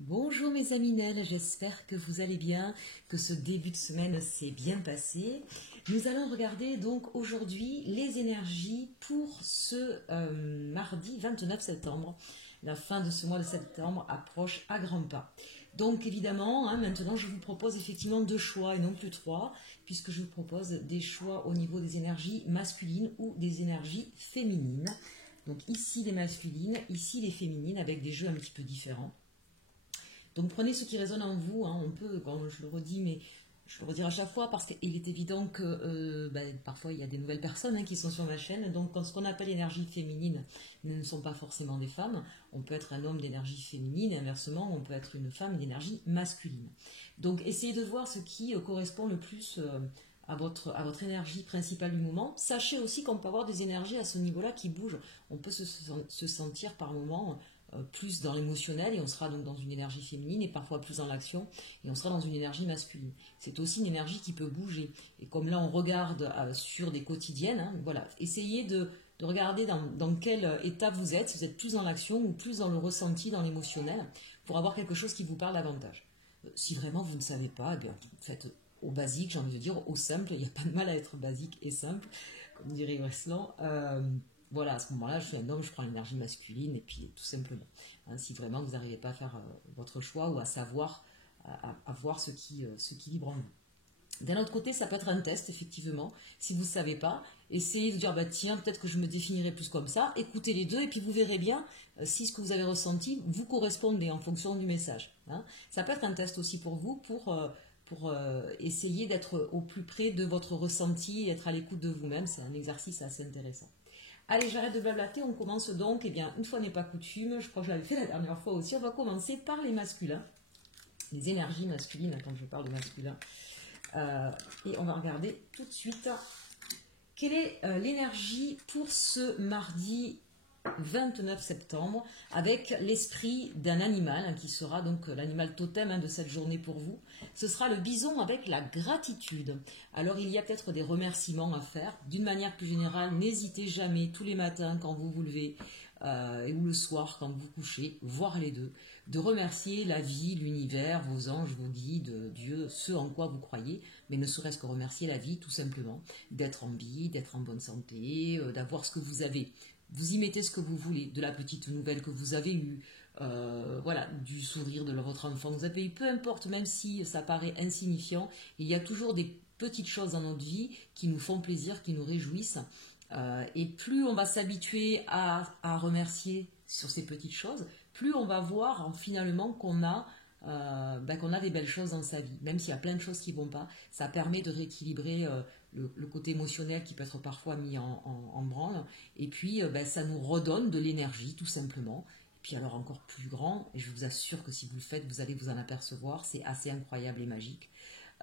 Bonjour mes amis Nel, j'espère que vous allez bien, que ce début de semaine s'est bien passé. Nous allons regarder donc aujourd'hui les énergies pour ce mardi 29 septembre. La fin de ce mois de septembre approche à grands pas. Donc évidemment, maintenant je vous propose effectivement deux choix et non plus trois, puisque je vous propose des choix au niveau des énergies masculines ou des énergies féminines. Donc ici les masculines, ici les féminines, avec des jeux un petit peu différents. Donc prenez ce qui résonne en vous, on peut, quand je le redis, mais je le redis à chaque fois parce qu'il est évident que parfois il y a des nouvelles personnes qui sont sur ma chaîne. Donc quand ce qu'on appelle énergie féminine ne sont pas forcément des femmes. On peut être un homme d'énergie féminine et inversement on peut être une femme d'énergie masculine. Donc essayez de voir ce qui correspond le plus à votre énergie principale du moment. Sachez aussi qu'on peut avoir des énergies à ce niveau-là qui bougent. On peut se sentir par moments plus dans l'émotionnel et on sera donc dans une énergie féminine et parfois plus dans l'action et on sera dans une énergie masculine. C'est aussi une énergie qui peut bouger. Et comme là on regarde sur des quotidiennes, voilà, essayez de regarder dans quel état vous êtes, si vous êtes plus dans l'action ou plus dans le ressenti, dans l'émotionnel, pour avoir quelque chose qui vous parle davantage. Si vraiment vous ne savez pas, eh bien, faites au basique, j'ai envie de dire, au simple, il n'y a pas de mal à être basique et simple, comme dirait Westland. Voilà, à ce moment-là, je suis un homme, je prends l'énergie masculine, et puis tout simplement. Si vraiment vous n'arrivez pas à faire votre choix ou à savoir, à voir ce qui vibre en vous. D'un autre côté, ça peut être un test, effectivement. Si vous ne savez pas, essayez de dire, tiens, peut-être que je me définirai plus comme ça. Écoutez les deux, et puis vous verrez bien si ce que vous avez ressenti vous correspondez en fonction du message. Ça peut être un test aussi pour vous, pour essayer d'être au plus près de votre ressenti, être à l'écoute de vous-même. C'est un exercice assez intéressant. Allez, j'arrête de blablater, on commence donc, une fois n'est pas coutume, je crois que je l'avais fait la dernière fois aussi, on va commencer par les masculins, les énergies masculines quand je parle de masculin. Et on va regarder tout de suite quelle est l'énergie pour ce mardi 29 septembre avec l'esprit d'un animal qui sera donc l'animal totem de cette journée pour vous. Ce sera le bison avec la gratitude. Alors il y a peut-être des remerciements à faire. D'une manière plus générale, n'hésitez jamais tous les matins quand vous vous levez ou le soir quand vous vous couchez, voire les deux, de remercier la vie, l'univers, vos anges, vos guides, Dieu, ce en quoi vous croyez, mais ne serait-ce que remercier la vie tout simplement, d'être en vie, d'être en bonne santé, d'avoir ce que vous avez. Vous y mettez ce que vous voulez, de la petite nouvelle que vous avez eue, voilà, du sourire de votre enfant que vous avez eu, peu importe, même si ça paraît insignifiant, il y a toujours des petites choses dans notre vie qui nous font plaisir, qui nous réjouissent. Et plus on va s'habituer à remercier sur ces petites choses, plus on va voir finalement qu'on a des belles choses dans sa vie. Même s'il y a plein de choses qui ne vont pas, ça permet de rééquilibrer le côté émotionnel qui peut être parfois mis en branle. Et puis ça nous redonne de l'énergie tout simplement. Et puis alors encore plus grand, et je vous assure que si vous le faites, vous allez vous en apercevoir, c'est assez incroyable et magique.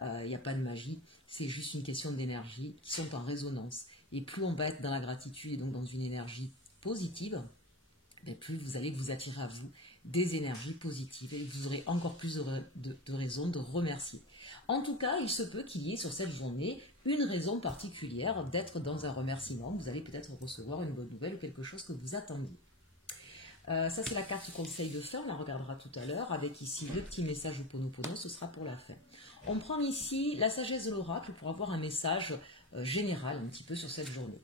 Il n'y a pas de magie, c'est juste une question d'énergie qui sont en résonance. Et plus on va être dans la gratitude et donc dans une énergie positive, plus vous allez vous attirer à vous des énergies positives et vous aurez encore plus de raisons de remercier. En tout cas, il se peut qu'il y ait sur cette journée une raison particulière d'être dans un remerciement. Vous allez peut-être recevoir une bonne nouvelle ou quelque chose que vous attendiez. Ça, c'est la carte conseil de fin, on la regardera tout à l'heure, avec ici le petit message Ho'oponopono, ce sera pour la fin. On prend ici la sagesse de l'oracle pour avoir un message général un petit peu sur cette journée.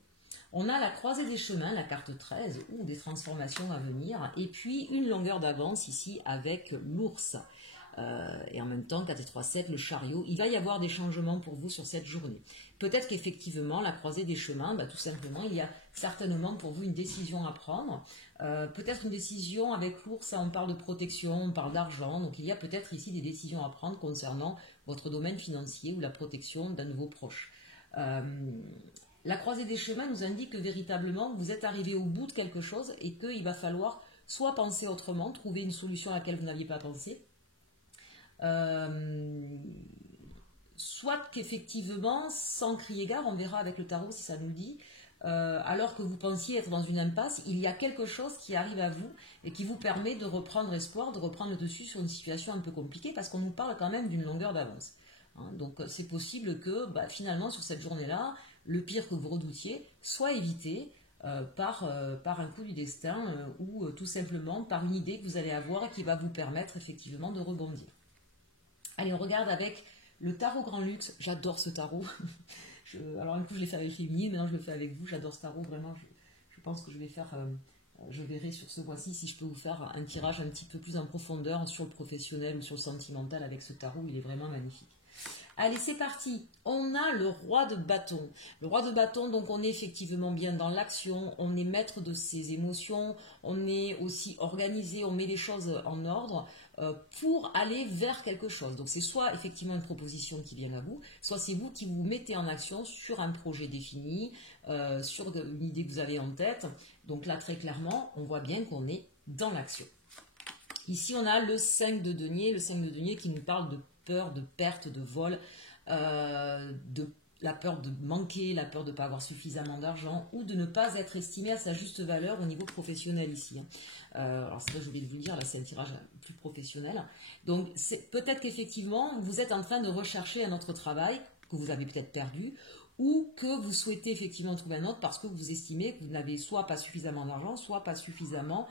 On a la croisée des chemins, la carte 13, ou des transformations à venir, et puis une longueur d'avance ici avec l'ours. Et en même temps, 4 et 3, 7, le chariot. Il va y avoir des changements pour vous sur cette journée. Peut-être qu'effectivement, la croisée des chemins, tout simplement, il y a certainement pour vous une décision à prendre. Peut-être une décision avec l'ours, on parle de protection, on parle d'argent. Donc il y a peut-être ici des décisions à prendre concernant votre domaine financier ou la protection d'un de vos proches. La croisée des chemins nous indique que véritablement vous êtes arrivé au bout de quelque chose et qu'il va falloir soit penser autrement, trouver une solution à laquelle vous n'aviez pas pensé, soit qu'effectivement, sans crier gare, on verra avec le tarot si ça nous le dit, alors que vous pensiez être dans une impasse, il y a quelque chose qui arrive à vous et qui vous permet de reprendre espoir, de reprendre le dessus sur une situation un peu compliquée parce qu'on nous parle quand même d'une longueur d'avance. Donc c'est possible que finalement sur cette journée-là, le pire que vous redoutiez soit évité, par un coup du destin ou tout simplement par une idée que vous allez avoir et qui va vous permettre effectivement de rebondir. Allez, on regarde avec le tarot Grand Luxe. J'adore ce tarot. Alors un coup je l'ai fait avec Féminine, maintenant je le fais avec vous. J'adore ce tarot, vraiment. Je pense que je vais faire, je verrai sur ce mois-ci si je peux vous faire un tirage un petit peu plus en profondeur sur le professionnel ou sur le sentimental avec ce tarot. Il est vraiment magnifique. Allez, c'est parti. On a le roi de bâton. Le roi de bâton, donc on est effectivement bien dans l'action, on est maître de ses émotions, on est aussi organisé, on met les choses en ordre pour aller vers quelque chose. Donc c'est soit effectivement une proposition qui vient à vous, soit c'est vous qui vous mettez en action sur un projet défini, sur une idée que vous avez en tête. Donc là, très clairement, on voit bien qu'on est dans l'action. Ici, on a le 5 de denier, qui nous parle de peur, de perte, de vol, de la peur de manquer, la peur de ne pas avoir suffisamment d'argent ou de ne pas être estimé à sa juste valeur au niveau professionnel ici. Alors c'est ça que je voulais vous dire, là c'est un tirage plus professionnel. Donc peut-être qu'effectivement vous êtes en train de rechercher un autre travail que vous avez peut-être perdu ou que vous souhaitez effectivement trouver un autre parce que vous estimez que vous n'avez soit pas suffisamment d'argent, soit pas suffisamment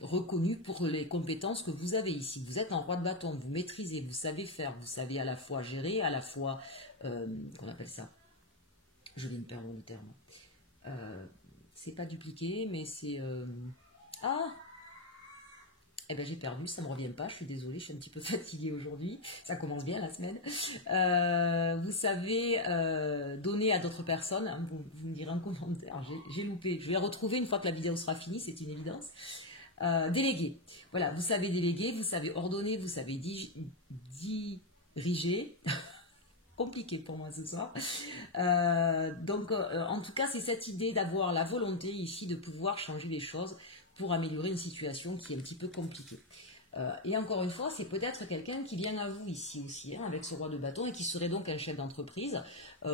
reconnu pour les compétences que vous avez ici. Vous êtes en roi de bâton, vous maîtrisez, vous savez faire, vous savez à la fois gérer, à la fois, qu'on appelle ça, je viens de perdre le terme, c'est pas dupliquer, mais c'est, ah, eh ben j'ai perdu, ça me revient pas, je suis désolée, je suis un petit peu fatiguée aujourd'hui, ça commence bien la semaine. Vous savez donner à d'autres personnes, hein, vous me direz en commentaire, j'ai loupé, je vais retrouver une fois que la vidéo sera finie, c'est une évidence. Déléguer, voilà, vous savez déléguer, vous savez ordonner, vous savez diriger, compliqué pour moi ce soir. Donc en tout cas c'est cette idée d'avoir la volonté ici de pouvoir changer les choses pour améliorer une situation qui est un petit peu compliquée. Et encore une fois, c'est peut-être quelqu'un qui vient à vous ici aussi, hein, avec ce roi de bâton, et qui serait donc un chef d'entreprise,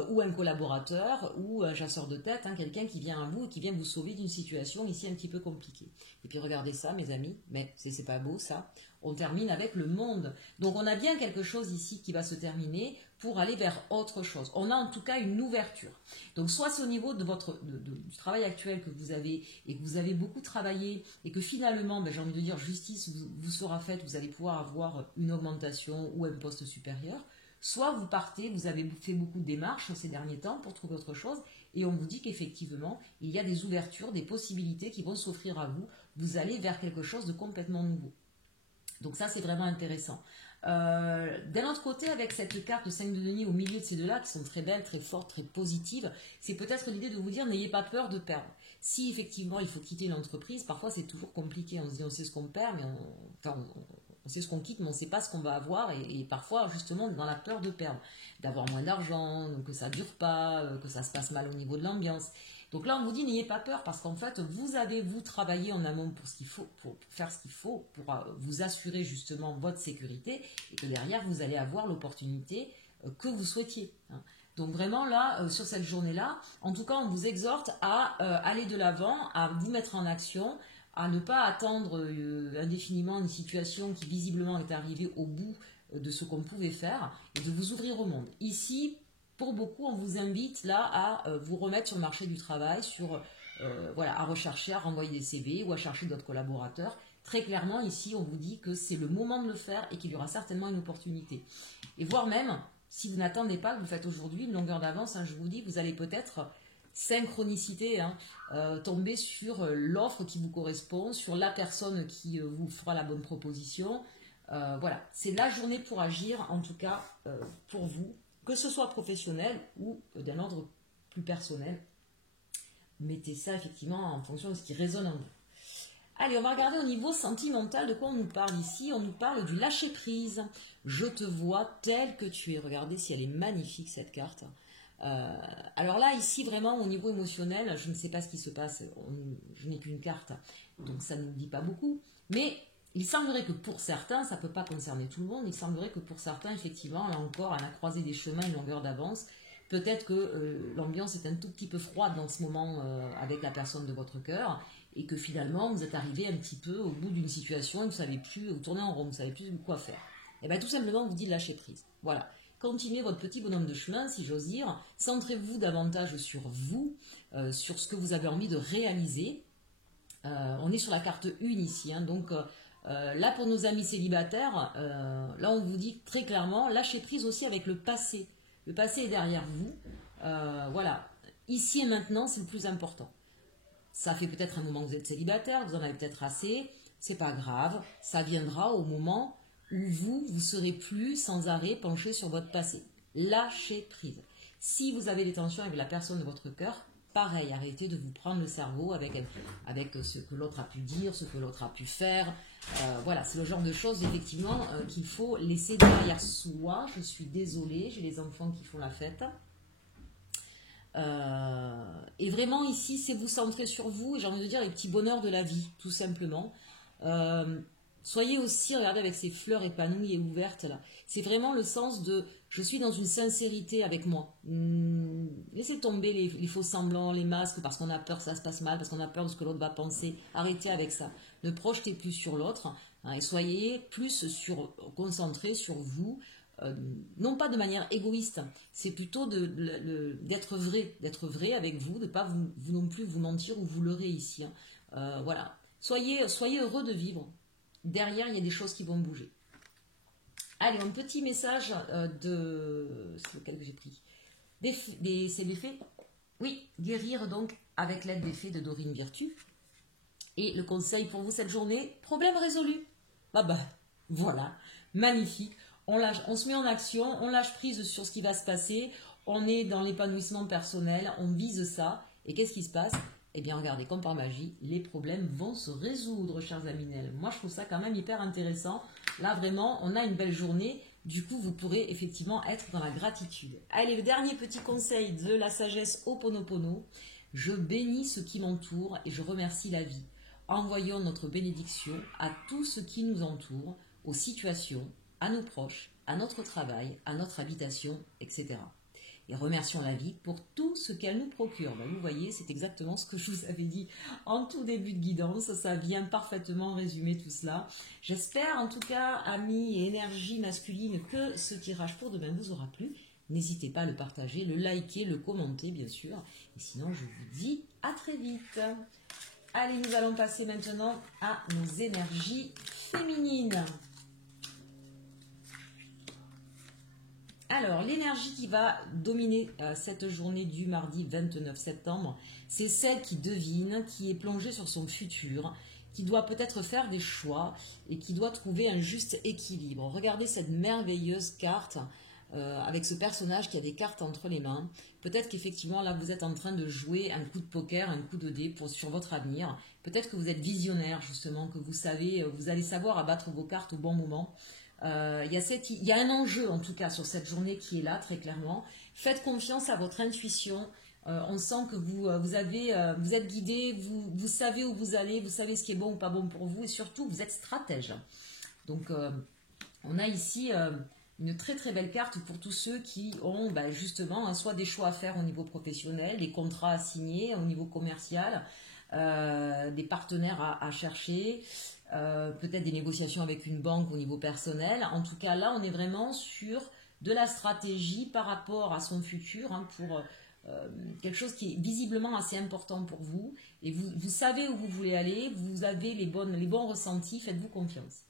ou un collaborateur, ou un chasseur de tête, hein, quelqu'un qui vient à vous et qui vient vous sauver d'une situation ici un petit peu compliquée. Et puis regardez ça, mes amis, mais c'est pas beau ça. On termine avec le monde. Donc on a bien quelque chose ici qui va se terminer pour aller vers autre chose. On a en tout cas une ouverture. Donc soit c'est au niveau de du travail actuel que vous avez et que vous avez beaucoup travaillé et que finalement, ben, j'ai envie de dire, justice vous sera faite, vous allez pouvoir avoir une augmentation ou un poste supérieur. Soit vous partez, vous avez fait beaucoup de démarches ces derniers temps pour trouver autre chose et on vous dit qu'effectivement, il y a des ouvertures, des possibilités qui vont s'offrir à vous. Vous allez vers quelque chose de complètement nouveau. Donc ça, c'est vraiment intéressant. D'un autre côté, avec cette carte de 5 de denier au milieu de ces deux-là, qui sont très belles, très fortes, très positives, c'est peut-être l'idée de vous dire, n'ayez pas peur de perdre. Si effectivement, il faut quitter l'entreprise, parfois c'est toujours compliqué. On se dit, on sait ce qu'on perd, mais on sait ce qu'on quitte, mais on ne sait pas ce qu'on va avoir. Et parfois, justement, dans la peur de perdre, d'avoir moins d'argent, que ça ne dure pas, que ça se passe mal au niveau de l'ambiance. Donc là, on vous dit, n'ayez pas peur parce qu'en fait, vous travaillez en amont pour ce qu'il faut, pour faire ce qu'il faut, pour vous assurer justement votre sécurité et que derrière, vous allez avoir l'opportunité que vous souhaitiez. Hein. Donc vraiment là, sur cette journée-là, en tout cas, on vous exhorte à aller de l'avant, à vous mettre en action, à ne pas attendre indéfiniment une situation qui visiblement est arrivée au bout de ce qu'on pouvait faire et de vous ouvrir au monde. Ici, pour beaucoup, on vous invite là à vous remettre sur le marché du travail, voilà, à rechercher, à renvoyer des CV ou à chercher d'autres collaborateurs. Très clairement, ici, on vous dit que c'est le moment de le faire et qu'il y aura certainement une opportunité. Et voire même, si vous n'attendez pas, que vous faites aujourd'hui une longueur d'avance, hein, je vous dis, vous allez peut-être synchronicité, hein, tomber sur l'offre qui vous correspond, sur la personne qui vous fera la bonne proposition. Voilà, c'est la journée pour agir, en tout cas pour vous, que ce soit professionnel ou d'un ordre plus personnel. Mettez ça effectivement en fonction de ce qui résonne en vous. Allez, on va regarder au niveau sentimental de quoi on nous parle ici. On nous parle du lâcher-prise. Je te vois tel que tu es. Regardez si elle est magnifique cette carte. Alors là, ici, vraiment, au niveau émotionnel, je ne sais pas ce qui se passe. Je n'ai qu'une carte, donc ça ne nous dit pas beaucoup. Mais il semblerait que pour certains, ça ne peut pas concerner tout le monde, il semblerait que pour certains, effectivement, là encore, à la croisée des chemins, une longueur d'avance, peut-être que l'ambiance est un tout petit peu froide dans ce moment avec la personne de votre cœur, et que finalement, vous êtes arrivé un petit peu au bout d'une situation et vous ne savez plus, vous tournez en rond, vous ne savez plus quoi faire. Et bien tout simplement, on vous dit de lâcher prise. Voilà. continuez votre petit bonhomme de chemin, si j'ose dire. Centrez-vous davantage sur vous, sur ce que vous avez envie de réaliser. On est sur la carte 1 ici, hein, donc là pour nos amis célibataires, là on vous dit très clairement, lâchez prise aussi avec le passé. Le passé est derrière vous, voilà, ici et maintenant c'est le plus important. Ça fait peut-être un moment que vous êtes célibataire, vous en avez peut-être assez, c'est pas grave, ça viendra au moment où vous serez plus sans arrêt penché sur votre passé. Lâchez prise. Si vous avez des tensions avec la personne de votre cœur, pareil, arrêtez de vous prendre le cerveau avec ce que l'autre a pu dire, ce que l'autre a pu faire. Voilà, c'est le genre de choses effectivement qu'il faut laisser derrière soi. Je suis désolée, j'ai les enfants qui font la fête. Et vraiment ici, c'est vous centrer sur vous et j'ai envie de dire les petits bonheurs de la vie, tout simplement. Soyez aussi, regardez avec ces fleurs épanouies et ouvertes là. C'est vraiment le sens de je suis dans une sincérité avec moi. Laissez tomber les faux semblants, les masques parce qu'on a peur que ça se passe mal, parce qu'on a peur de ce que l'autre va penser. Arrêtez avec ça. Ne projetez plus sur l'autre hein, et soyez plus concentrés sur vous. Non pas de manière égoïste, c'est plutôt d'être vrai avec vous, de ne pas vous non plus vous mentir ou vous leurrer ici. Hein. Voilà. Soyez heureux de vivre. Derrière, il y a des choses qui vont bouger. Allez, un petit message c'est lequel que j'ai pris c'est des fées. Oui, guérir donc avec l'aide des fées de Dorine Virtue. Et le conseil pour vous cette journée, problème résolu. Bah, voilà, magnifique. On se met en action, on lâche prise sur ce qui va se passer, on est dans l'épanouissement personnel, on vise ça. Et qu'est-ce qui se passe? Eh bien, regardez, comme par magie, les problèmes vont se résoudre, chers Aminel. Moi, je trouve ça quand même hyper intéressant. Là, vraiment, on a une belle journée. Du coup, vous pourrez effectivement être dans la gratitude. Allez, le dernier petit conseil de la sagesse Ho'oponopono. Je bénis ce qui m'entoure et je remercie la vie. Envoyons notre bénédiction à tout ce qui nous entoure, aux situations, à nos proches, à notre travail, à notre habitation, etc. Et remercions la vie pour tout ce qu'elle nous procure. Ben, vous voyez, c'est exactement ce que je vous avais dit en tout début de guidance. Ça vient parfaitement résumer tout cela. J'espère en tout cas, amis et énergie masculine, que ce tirage pour demain vous aura plu. N'hésitez pas à le partager, le liker, le commenter bien sûr. Et sinon, je vous dis à très vite. Allez, nous allons passer maintenant à nos énergies féminines. Alors, l'énergie qui va dominer cette journée du mardi 29 septembre, c'est celle qui devine, qui est plongée sur son futur, qui doit peut-être faire des choix et qui doit trouver un juste équilibre. Regardez cette merveilleuse carte avec ce personnage qui a des cartes entre les mains. Peut-être qu'effectivement, là, vous êtes en train de jouer un coup de poker, un coup de dé sur votre avenir. Peut-être que vous êtes visionnaire, justement, que vous savez, vous allez savoir abattre vos cartes au bon moment. Il y a un enjeu en tout cas sur cette journée qui est là très clairement. Faites confiance à votre intuition. On sent que vous êtes guidé, vous savez où vous allez, vous savez ce qui est bon ou pas bon pour vous et surtout vous êtes stratège. Donc on a ici une très très belle carte pour tous ceux qui ont justement soit des choix à faire au niveau professionnel, des contrats à signer au niveau commercial, des partenaires à chercher. Peut-être des négociations avec une banque au niveau personnel. En tout cas, là, on est vraiment sur de la stratégie par rapport à son futur, hein, pour quelque chose qui est visiblement assez important pour vous. Et vous savez où vous voulez aller, vous avez les bons ressentis, faites-vous confiance.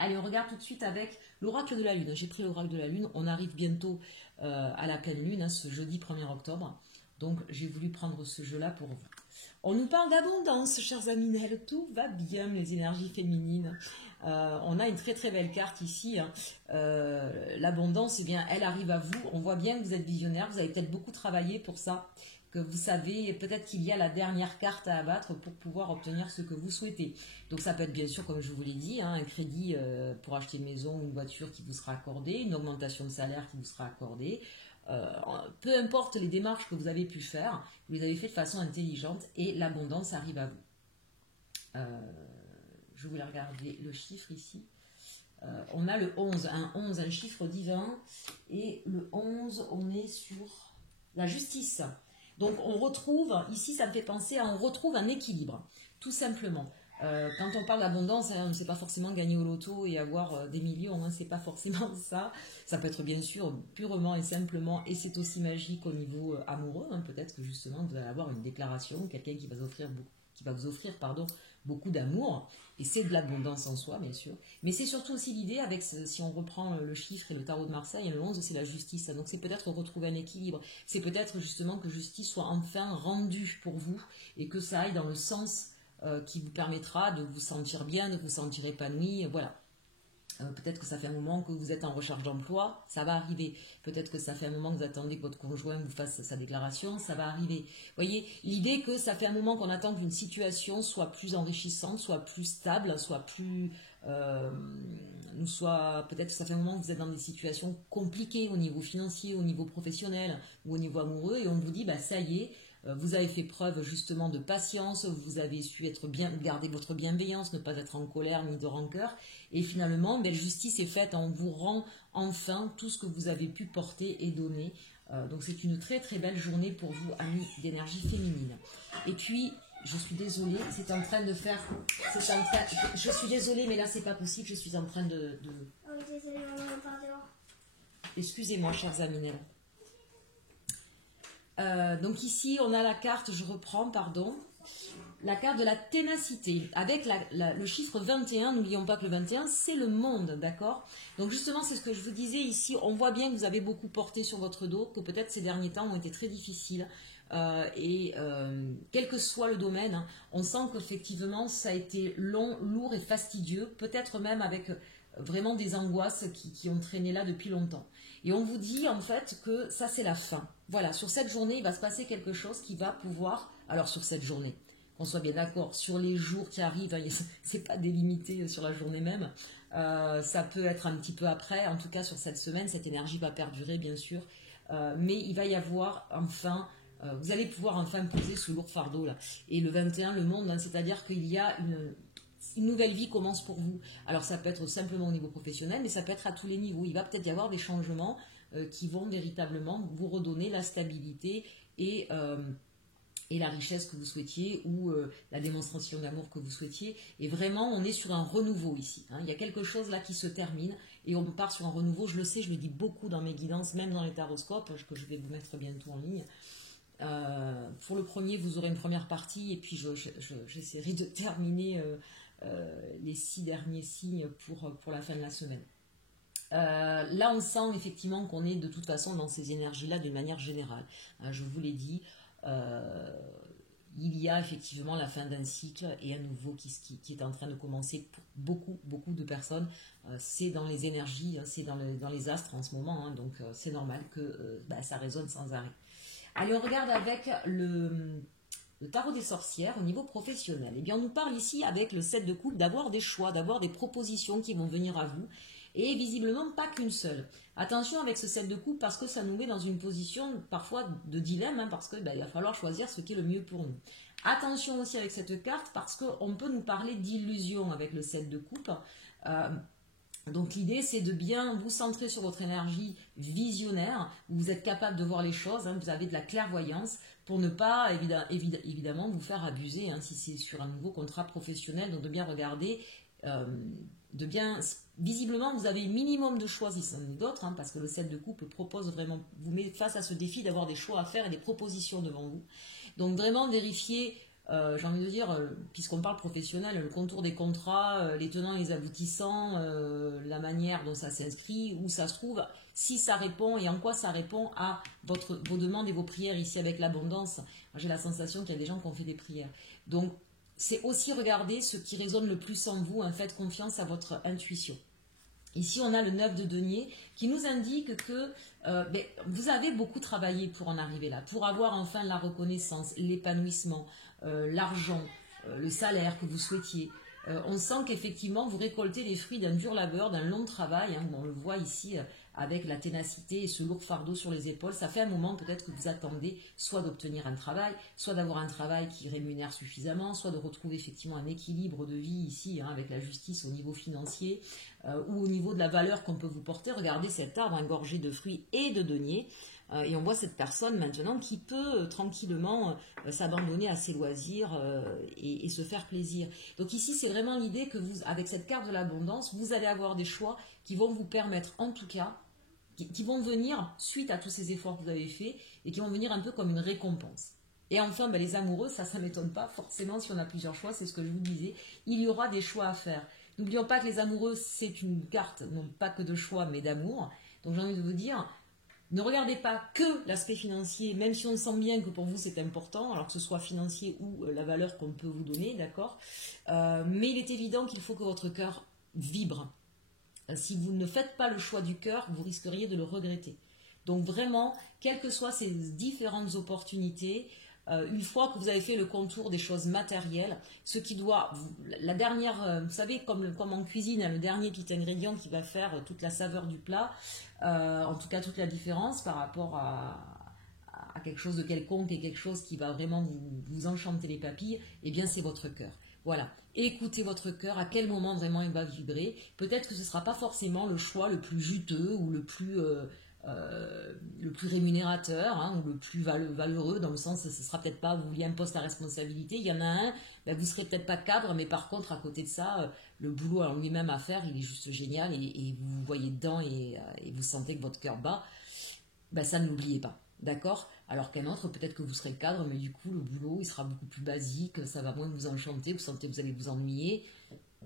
Allez, on regarde tout de suite avec l'oracle de la Lune. J'ai pris l'oracle de la Lune. On arrive bientôt à la pleine Lune, hein, ce jeudi 1er octobre. Donc, j'ai voulu prendre ce jeu-là pour vous. On nous parle d'abondance, chers Aminel. Tout va bien, les énergies féminines. On a une très très belle carte ici. Hein. L'abondance, eh bien, elle arrive à vous. On voit bien que vous êtes visionnaire. Vous avez peut-être beaucoup travaillé pour ça. Que vous savez, peut-être qu'il y a la dernière carte à abattre pour pouvoir obtenir ce que vous souhaitez. Donc ça peut être bien sûr, comme je vous l'ai dit, hein, un crédit pour acheter une maison ou une voiture qui vous sera accordée, une augmentation de salaire qui vous sera accordée. Peu importe les démarches que vous avez pu faire, vous les avez fait de façon intelligente et l'abondance arrive à vous. Je voulais regarder le chiffre ici. On a le 11, un chiffre divin, et le 11, on est sur la justice. Donc on retrouve, ici ça me fait penser à, on retrouve un équilibre, tout simplement. Quand on parle d'abondance, hein, on ne sait pas forcément gagner au loto et avoir des millions, hein, c'est pas forcément ça. Ça peut être bien sûr purement et simplement, et c'est aussi magique au niveau amoureux, hein. Peut-être que justement vous allez avoir une déclaration, quelqu'un qui va vous offrir pardon, beaucoup d'amour, et c'est de l'abondance en soi, bien sûr. Mais c'est surtout aussi l'idée, avec si on reprend le chiffre et le tarot de Marseille, le 11, c'est la justice. Donc c'est peut-être retrouver un équilibre. C'est peut-être justement que justice soit enfin rendue pour vous, et que ça aille dans le sens qui vous permettra de vous sentir bien, de vous sentir épanoui, voilà. Peut-être que ça fait un moment que vous êtes en recherche d'emploi, ça va arriver. Peut-être que ça fait un moment que vous attendez que votre conjoint vous fasse sa déclaration, ça va arriver. Vous voyez, l'idée que ça fait un moment qu'on attend qu'une situation soit plus enrichissante, soit plus stable, soit plus... peut-être que ça fait un moment que vous êtes dans des situations compliquées au niveau financier, au niveau professionnel ou au niveau amoureux, et on vous dit, bah, ça y est, vous avez fait preuve justement de patience, vous avez su être bien, garder votre bienveillance, ne pas être en colère ni de rancœur. Et finalement, belle justice est faite, on vous rend enfin tout ce que vous avez pu porter et donner. Donc c'est une très très belle journée pour vous, amis d'énergie féminine. Et puis, je suis désolée, c'est en train de faire... je suis désolée, mais là c'est pas possible, je suis en train de... Oui, désolée, maman, on part dehors. Excusez-moi, chers amis. Donc ici, on a la carte, je reprends, pardon, la carte de la ténacité, avec le chiffre 21, n'oublions pas que le 21, c'est le monde, d'accord? Donc justement, c'est ce que je vous disais ici, on voit bien que vous avez beaucoup porté sur votre dos, que peut-être ces derniers temps ont été très difficiles, quel que soit le domaine, hein, on sent qu'effectivement, ça a été long, lourd et fastidieux, peut-être même avec vraiment des angoisses qui ont traîné là depuis longtemps. Et on vous dit en fait que ça c'est la fin. Voilà, sur cette journée, il va se passer quelque chose qui va pouvoir... Alors sur cette journée, qu'on soit bien d'accord, sur les jours qui arrivent, hein, c'est pas délimité sur la journée même. Ça peut être un petit peu après, en tout cas sur cette semaine, cette énergie va perdurer bien sûr. Mais il va y avoir enfin... vous allez pouvoir enfin poser ce lourd fardeau là. Et le 21, le monde, hein, c'est-à-dire qu'il y a une nouvelle vie commence pour vous. Alors ça peut être simplement au niveau professionnel, mais ça peut être à tous les niveaux. Il va peut-être y avoir des changements qui vont véritablement vous redonner la stabilité et la richesse que vous souhaitiez ou la démonstration d'amour que vous souhaitiez. Et vraiment, on est sur un renouveau ici, hein. Il y a quelque chose là qui se termine et on part sur un renouveau. Je le sais, je le dis beaucoup dans mes guidances, même dans les taroscopes, que je vais vous mettre bientôt en ligne. Pour le premier, vous aurez une première partie et puis j'essaierai de terminer les 6 derniers signes pour la fin de la semaine. Là, on sent effectivement qu'on est de toute façon dans ces énergies-là d'une manière générale. Je vous l'ai dit, il y a effectivement la fin d'un cycle et un nouveau qui est en train de commencer pour beaucoup, beaucoup de personnes. C'est dans les énergies, c'est dans les astres en ce moment, hein, donc c'est normal que ça résonne sans arrêt. Allez, on regarde avec le tarot des sorcières au niveau professionnel. Eh bien, on nous parle ici avec le 7 de coupe d'avoir des choix, d'avoir des propositions qui vont venir à vous. Et visiblement, pas qu'une seule. Attention avec ce 7 de coupe parce que ça nous met dans une position parfois de dilemme, hein, parce que il va falloir choisir ce qui est le mieux pour nous. Attention aussi avec cette carte parce qu'on peut nous parler d'illusion avec le 7 de coupe. Donc l'idée c'est de bien vous centrer sur votre énergie visionnaire, où vous êtes capable de voir les choses, hein, vous avez de la clairvoyance, pour ne pas évidemment vous faire abuser, hein, si c'est sur un nouveau contrat professionnel, donc de bien regarder, visiblement vous avez minimum de choix si ce n'est d'autres, hein, parce que le 7 de coupe propose vraiment, vous met face à ce défi d'avoir des choix à faire et des propositions devant vous. Donc vraiment vérifier, j'ai envie de dire, puisqu'on parle professionnel, le contour des contrats, les tenants et les aboutissants, la manière dont ça s'inscrit, où ça se trouve, si ça répond et en quoi ça répond à vos demandes et vos prières ici avec l'abondance. J'ai la sensation qu'il y a des gens qui ont fait des prières. Donc c'est aussi regarder ce qui résonne le plus en vous, hein, faites confiance à votre intuition. Ici, on a le 9 de denier qui nous indique que vous avez beaucoup travaillé pour en arriver là, pour avoir enfin la reconnaissance, l'épanouissement, l'argent, le salaire que vous souhaitiez. On sent qu'effectivement, vous récoltez les fruits d'un dur labeur, d'un long travail, hein, on le voit ici avec la ténacité et ce lourd fardeau sur les épaules. Ça fait un moment peut-être que vous attendez soit d'obtenir un travail, soit d'avoir un travail qui rémunère suffisamment, soit de retrouver effectivement un équilibre de vie ici, hein, avec la justice au niveau financier, ou au niveau de la valeur qu'on peut vous porter. Regardez cet arbre engorgé de fruits et de deniers. Et on voit cette personne maintenant qui peut tranquillement s'abandonner à ses loisirs et se faire plaisir. Donc ici, c'est vraiment l'idée que vous, avec cette carte de l'abondance, vous allez avoir des choix qui vont vous permettre, en tout cas, qui vont venir suite à tous ces efforts que vous avez faits et qui vont venir un peu comme une récompense. Et enfin, ben, les amoureux, ça ne m'étonne pas forcément si on a plusieurs choix, c'est ce que je vous disais, il y aura des choix à faire. N'oublions pas que les amoureux, c'est une carte, non pas que de choix, mais d'amour. Donc j'ai envie de vous dire, ne regardez pas que l'aspect financier, même si on sent bien que pour vous c'est important, alors que ce soit financier ou la valeur qu'on peut vous donner, d'accord. Mais il est évident qu'il faut que votre cœur vibre. Si vous ne faites pas le choix du cœur, vous risqueriez de le regretter. Donc vraiment, quelles que soient ces différentes opportunités, une fois que vous avez fait le contour des choses matérielles, ce qui doit, la dernière, vous savez, comme en cuisine, le dernier petit ingrédient qui va faire toute la saveur du plat, en tout cas toute la différence par rapport à quelque chose de quelconque et quelque chose qui va vraiment vous enchanter les papilles, eh bien c'est votre cœur. Voilà, écoutez votre cœur, à quel moment vraiment il va vibrer. Peut-être que ce ne sera pas forcément le choix le plus juteux ou le plus rémunérateur, hein, ou le plus valeureux, dans le sens, ce ne sera peut-être pas, vous vouliez un poste à responsabilité, il y en a un, ben, vous ne serez peut-être pas cadre, mais par contre, à côté de ça, le boulot en lui-même à faire, il est juste génial, et vous vous voyez dedans, et vous sentez que votre cœur bat, ben, ça ne l'oubliez pas. D'accord? Alors qu'un autre, peut-être que vous serez cadre, mais du coup, le boulot, il sera beaucoup plus basique, ça va moins vous enchanter, vous sentez que vous allez vous ennuyer.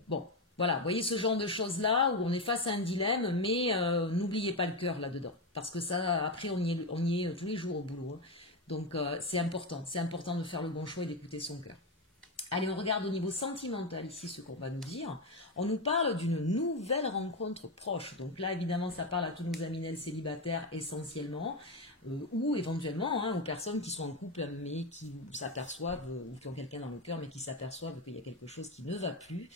Bon, voilà, vous voyez ce genre de choses-là, où on est face à un dilemme, mais n'oubliez pas le cœur là-dedans. Parce que ça, après, on y est tous les jours au boulot. Hein. Donc, c'est important de faire le bon choix et d'écouter son cœur. Allez, on regarde au niveau sentimental ici ce qu'on va nous dire. On nous parle d'une nouvelle rencontre proche. Donc là, évidemment, ça parle à tous nos aminels célibataires essentiellement. Ou éventuellement aux personnes qui sont en couple mais qui s'aperçoivent, ou qui ont quelqu'un dans le cœur mais qui s'aperçoivent qu'il y a quelque chose qui ne va plus.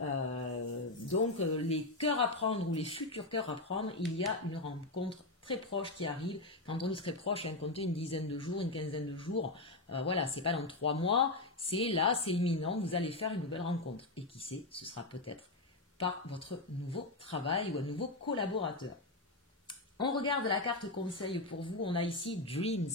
Donc les cœurs à prendre ou les futurs cœurs à prendre, il y a une rencontre très proche qui arrive. Quand on dit très proche, comptez une dizaine de jours, une quinzaine de jours. Voilà, c'est pas dans 3 mois, c'est là, c'est imminent, vous allez faire une nouvelle rencontre. Et qui sait, ce sera peut-être par votre nouveau travail ou un nouveau collaborateur. On regarde la carte conseil pour vous, on a ici Dreams,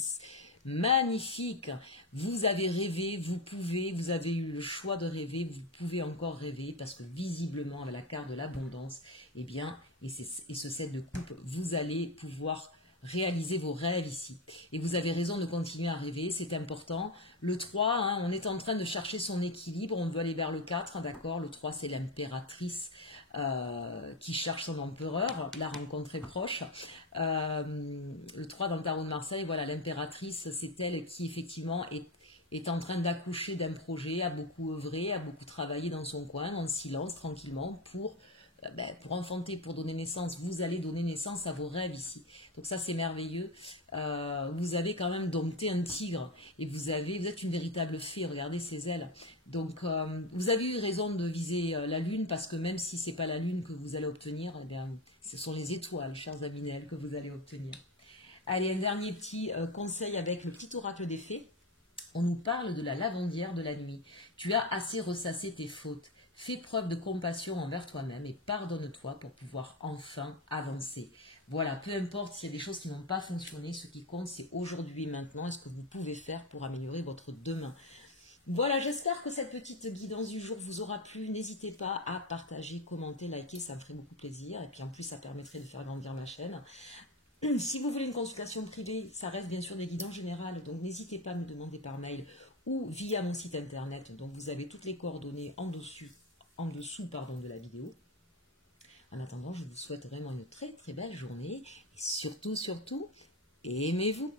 magnifique, vous avez rêvé, vous avez eu le choix de rêver, vous pouvez encore rêver parce que visiblement avec la carte de l'abondance, eh bien, et ce set de coupe, vous allez pouvoir réaliser vos rêves ici. Et vous avez raison de continuer à rêver, c'est important. Le 3, on est en train de chercher son équilibre, on veut aller vers le 4, d'accord, le 3 c'est l'impératrice. Qui cherche son empereur, la rencontre est proche. Le 3 dans le tarot de Marseille, voilà, l'impératrice, c'est elle qui effectivement est en train d'accoucher d'un projet, a beaucoup œuvré, a beaucoup travaillé dans son coin, en silence, tranquillement, pour enfanter, pour donner naissance. Vous allez donner naissance à vos rêves ici. Donc ça, c'est merveilleux. Vous avez quand même dompté un tigre et vous êtes une véritable fée. Regardez ses ailes. Donc, vous avez eu raison de viser la lune parce que même si ce n'est pas la lune que vous allez obtenir, eh bien, ce sont les étoiles, chers aminels, que vous allez obtenir. Allez, un dernier petit conseil avec le petit oracle des fées. On nous parle de la lavandière de la nuit. Tu as assez ressassé tes fautes. Fais preuve de compassion envers toi-même et pardonne-toi pour pouvoir enfin avancer. Voilà, peu importe s'il y a des choses qui n'ont pas fonctionné, ce qui compte c'est aujourd'hui et maintenant et ce que vous pouvez faire pour améliorer votre demain. Voilà, j'espère que cette petite guidance du jour vous aura plu. N'hésitez pas à partager, commenter, liker, ça me ferait beaucoup plaisir. Et puis en plus, ça permettrait de faire grandir ma chaîne. Si vous voulez une consultation privée, ça reste bien sûr des guidances générales. Donc n'hésitez pas à me demander par mail ou via mon site internet. Donc vous avez toutes les coordonnées en dessous de la vidéo. En attendant, je vous souhaite vraiment une très très belle journée. Et surtout, aimez-vous.